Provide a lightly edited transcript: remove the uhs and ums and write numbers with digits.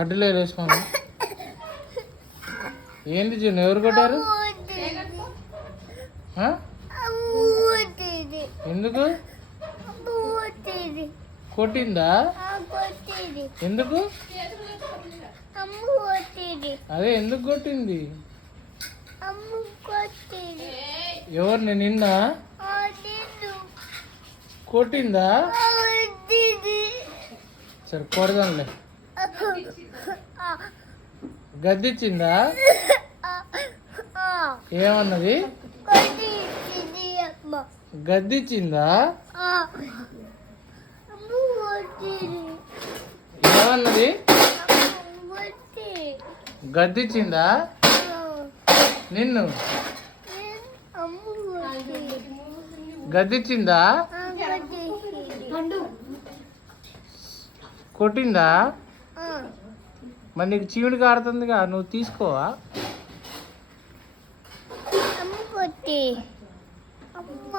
అడ్డులే వేసుకోండి. ఏంది చిన్న ఎవరు కొట్టారు? ఎందుకు కొట్టిందా? ఎందుకు? అదే ఎందుకు కొట్టింది? ఎవరిని? నిన్న కొట్టిందా? సరే కొడదాంలే. గద్దిచ్చిందా? ఏమన్నది? గద్దిచ్చిందా? ఏమన్నది? గద్దిచ్చిందా నిన్ను? గద్దిచ్చిందా? కొట్టిందా? మరి నీకు చీవుడు కారుతుందిగా, నువ్వు తీసుకోవా? అమ్మ